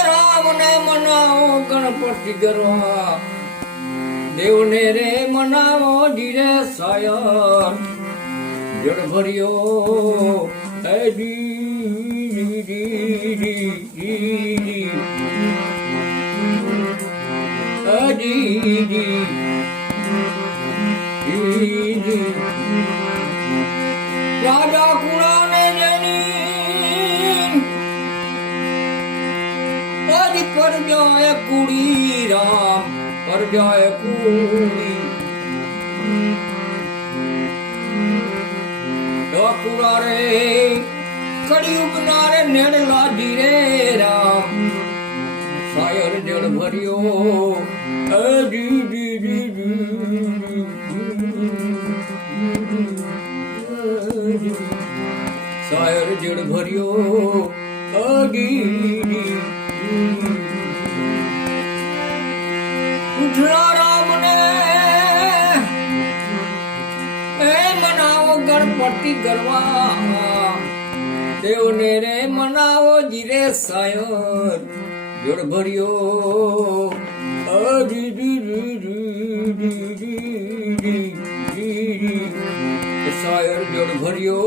રામ ને મનાવો ગણપતિ ગરવા દેવને રે મનાવો ધીરે સાયર જળ ભર્યો રાજા કુળાને જેની પર જાય કુડી રામ પર જાય કુડી ડોકુડા રે કળિયુગ ના રે નેડ લાડી રે રામ સાયર જળ ભર્યો સાયર જળ ભર્યો ઉઠલા રામ ને એ મનાવો ગણપતિ ગરવા દેવને રે મનાવો જીરે સાયર જળ ભર્યો સાયર જળ ભર્યો